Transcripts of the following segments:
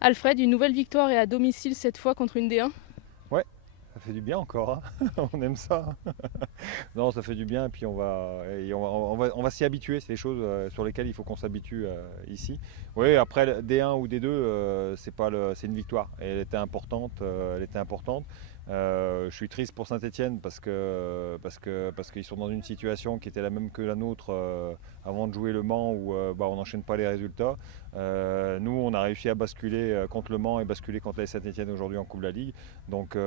Alfred, une nouvelle victoire et à domicile cette fois contre une D1. Ouais, ça fait du bien encore, hein. On aime ça. Non, ça fait du bien, et puis on va s'y habituer. C'est des choses sur lesquelles il faut qu'on s'habitue ici. Oui, après D1 ou D2, c'est une victoire. Et elle était importante. Je suis triste pour Saint-Étienne parce qu'ils sont dans une situation qui était la même que la nôtre avant de jouer Le Mans où on n'enchaîne pas les résultats. Nous, on a réussi à basculer contre Le Mans et basculer contre la Saint-Étienne aujourd'hui en Coupe de la Ligue. Donc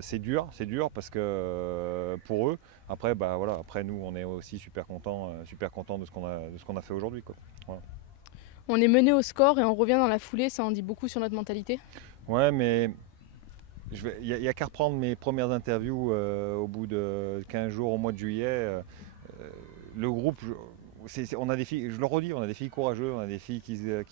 c'est dur parce que pour eux. Après, après nous, on est aussi super contents de ce qu'on a fait aujourd'hui, quoi. Voilà. On est mené au score et on revient dans la foulée, ça en dit beaucoup sur notre mentalité. Ouais, mais il n'y a qu'à reprendre mes premières interviews au bout de 15 jours au mois de juillet. Le groupe, on a des filles, je le redis, on a des filles courageuses, on a des filles qui se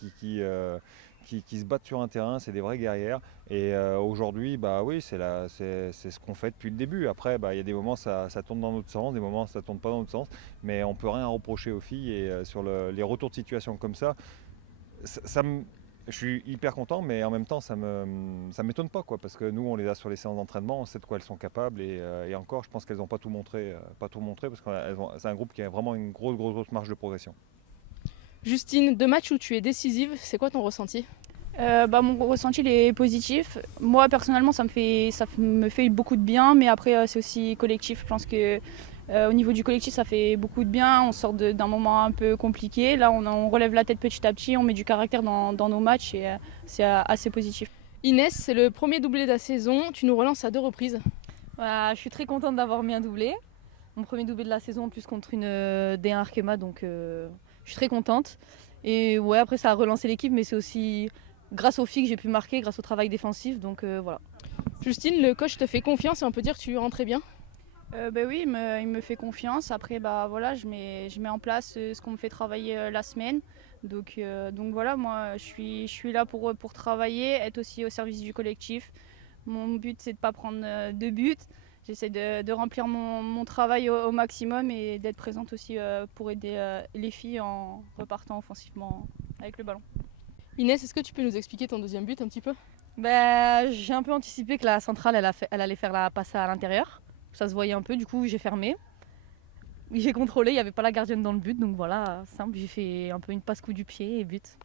battent sur un terrain, c'est des vraies guerrières. Et aujourd'hui, oui, c'est ce qu'on fait depuis le début. Après, il y a des moments ça tourne dans notre sens, des moments ça tourne pas dans notre sens, mais on peut rien reprocher aux filles. Et sur les retours de situation comme je suis hyper content, mais en même temps, ça m'étonne pas, quoi, parce que nous, on les a sur les séances d'entraînement, on sait de quoi elles sont capables, et encore, je pense qu'elles n'ont pas tout montré, parce que c'est un groupe qui a vraiment une grosse marge de progression. Justine, 2 matchs où tu es décisive, c'est quoi ton ressenti ? Mon ressenti il est positif. Moi personnellement ça me fait beaucoup de bien, mais après c'est aussi collectif. Je pense que au niveau du collectif ça fait beaucoup de bien. On sort d'un moment un peu compliqué. Là on relève la tête petit à petit, on met du caractère dans nos matchs et c'est assez positif. Inès, c'est le premier doublé de la saison, tu nous relances à 2 reprises. Voilà, je suis très contente d'avoir mis un doublé. Mon premier doublé de la saison en plus contre une D1 Arkema, donc je suis très contente. Et ouais, après ça a relancé l'équipe, mais c'est aussi grâce aux filles que j'ai pu marquer, grâce au travail défensif, donc voilà. Justine, le coach te fait confiance et on peut dire que tu rentrais bien ? Oui, il me fait confiance. Après, je mets en place ce qu'on me fait travailler la semaine. Donc voilà, moi, je suis là pour travailler, être aussi au service du collectif. Mon but, c'est de ne pas prendre de buts. J'essaie de remplir mon travail au maximum et d'être présente aussi pour aider les filles en repartant offensivement avec le ballon. Inès, est-ce que tu peux nous expliquer ton deuxième but un petit peu ? J'ai un peu anticipé que la centrale, elle allait faire la passe à l'intérieur. Ça se voyait un peu, du coup j'ai fermé. J'ai contrôlé, il n'y avait pas la gardienne dans le but, donc voilà, simple, j'ai fait un peu une passe coup du pied et but.